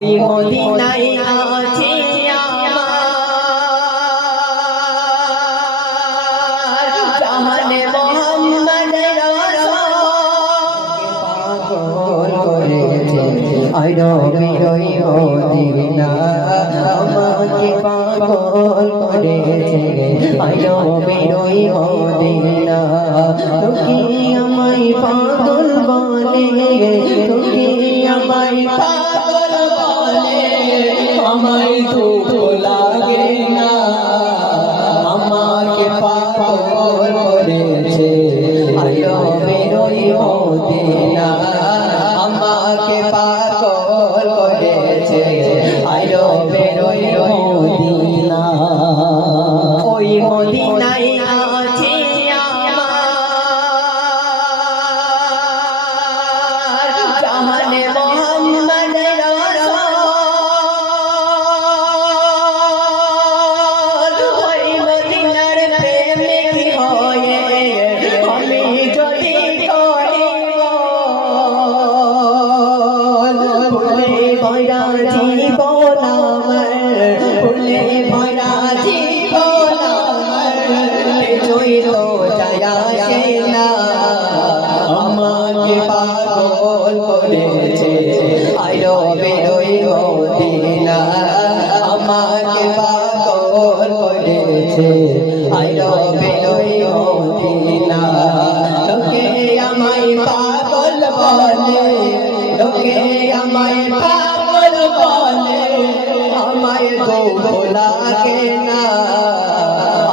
মদিনায় আছে আমার জাহানে মোহাম্মদ পাগল করেছে আইরো বিরই মদিনা আমাকে পাগল করেছে আইরো বিরই মদিনা তোকে আমায় পাগল বলে তোকে আমায় আমায় ধূপ লাগে না। আমাকে পাপ করেছে। আইরো বেরোই মদিনা আমাকে পাগল করেছে। আইরো বেরোই আমাকে পাগল করেছে আইরো বেরোই লোকে আমায় পাগল বলে লোকে আমায় পাগল বলে আমায় না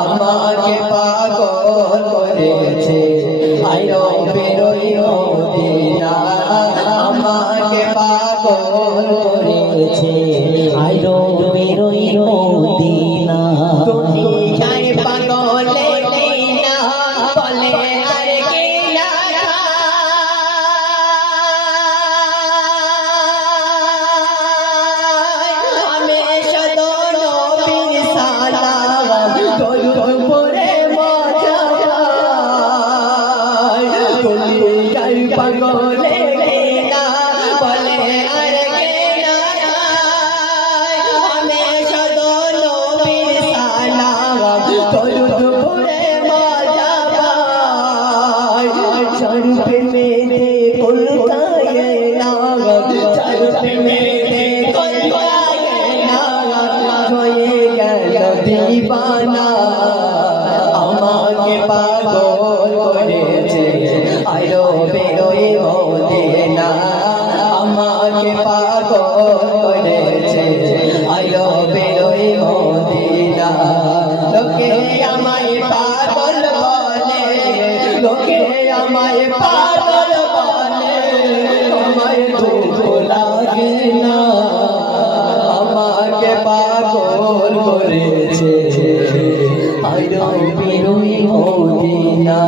আমাকে পাগল করেছে পাগল করেছে আইরো বেরোই মদিনা। দুনিয়ায় পাগলে বলে আর কিনা হমেশা দোনো বিসালা তোর উপরে পাগলে হয়ে গেল দিবানা আমাকে পাগল করেছে আইরো বেরোই মদিনা আমাকে পাগল করেছে আইরো বেরোই মদিনা লোকে আমায় পাগল বলে। আমায় দুঃখ লাগে পাগল করেছে। আইরো বেরোই মদিনা